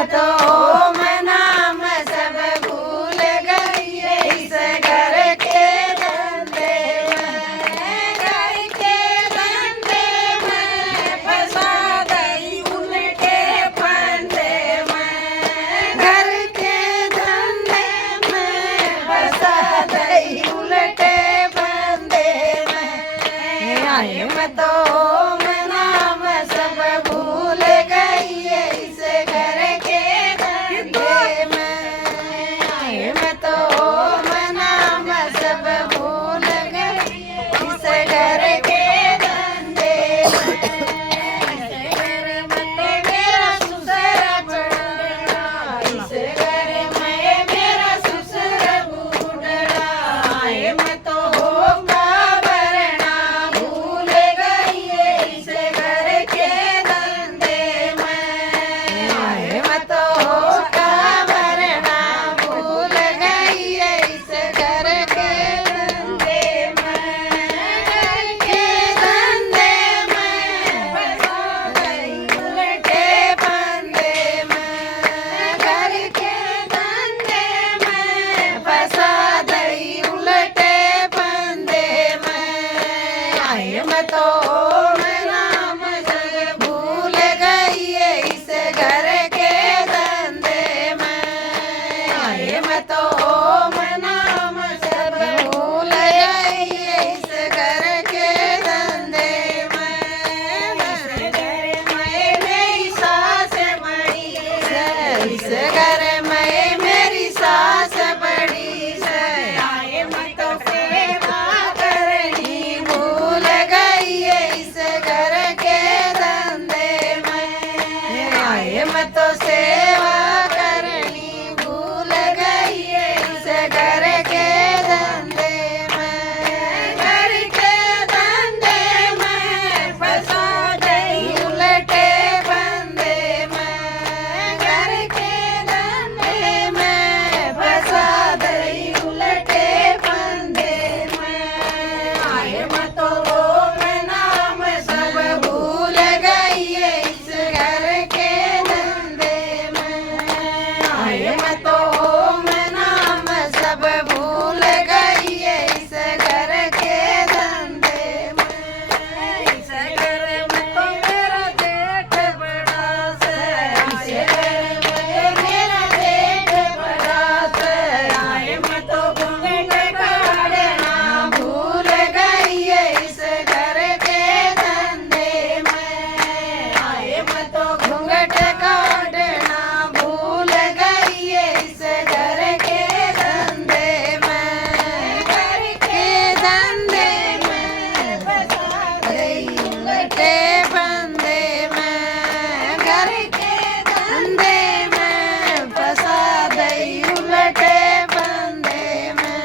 मैं तो ओम नाम सब भूल गई इस घर के धंधे में, घर के धंधे में फंसा गई उनके फंदे में, घर के धंधे में फंसा गई उलटे फंदे में। आए मैं तो ओम नाम सब भूल गई इस घर के धंधे में। आए मैं तो ओम नाम सब भूल गई इस घर के धंधे में। इस घर में मेरा ससुर बूढ़ा, इस घर में मेरा ससुर बूढ़ा। आए मैं तो ओम का भरना भूल गई इस घर के धंधे में। आए मैं तो ओम का भरना भूल गई इस घर के धंधे में, घर के धंधे में फंसा गई उलटे फंदे में, घर के धंधे में फंसा गई उलटे फंदे में। आए मैं तो ओम नाम सब भूल गई इस घर के धंधे में। आए मैं तो ओम नाम सब भूल गई इस घर के धंधे में। इस घर में मेरी सास बड़ी है, इस घर में मेरी सास बड़ी है। आए मैं तो सेवा करनी भूल गई इस घर के धंधे में। आए मैं तो सेवा करनी भूल गई इस घर के धंधे में, घर के धंधे में फंसा गई उलटे फंदे में, घर के धंधे में फंसा गई उलटे फंदे में। आए मैं तो ओम नाम सब भूल गई इस घर के धंधे में। आए मैं तो ओम नाम सब भूल गई इस घर के धंधे में। इस घर में तो मेरा जेठ बड़ा से, इस घर में मेरा जेठ बड़ा से। आए मैं तो घूंघट काढ़ना भूल गई इस घर के धंधे में। आए मैं तो घूंघट काढ़ना भूल गई इस घर के धंधे में, घर के धंधे में फंसा गई उलटे फंदे में, घर के धंधे में फंसा गई उलटे फंदे में।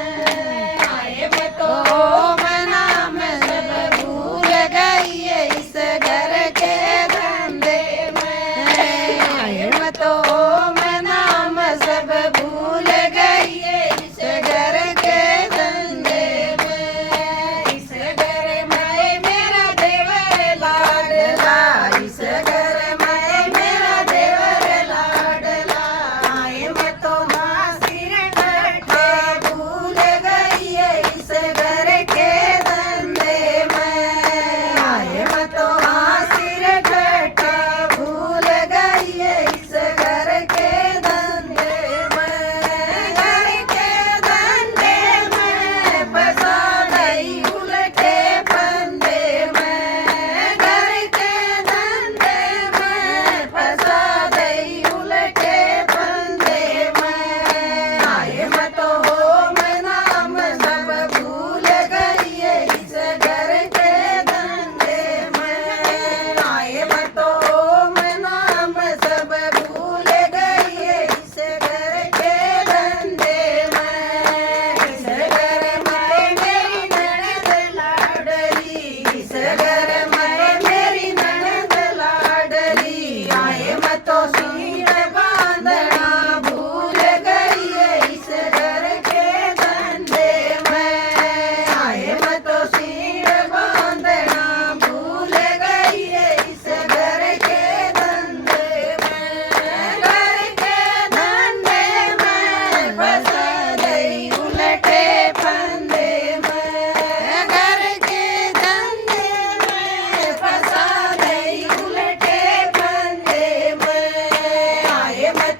आए मैं तो ओम नाम सब भूल गई इस घर के धंधे में। आए मैं तो ओम नाम सब भूल गई इस घर के धंधे में। इस घर में मेरा देवर लाडला, इस घर में मेरा देवर लाडला। आए मैं तो सिर ढके भूल गई इस घर के धंधे में। आए मैं तो सिर ढके भूल गई इस घर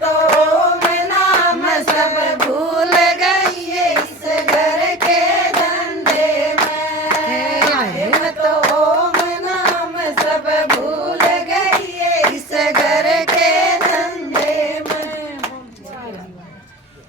तो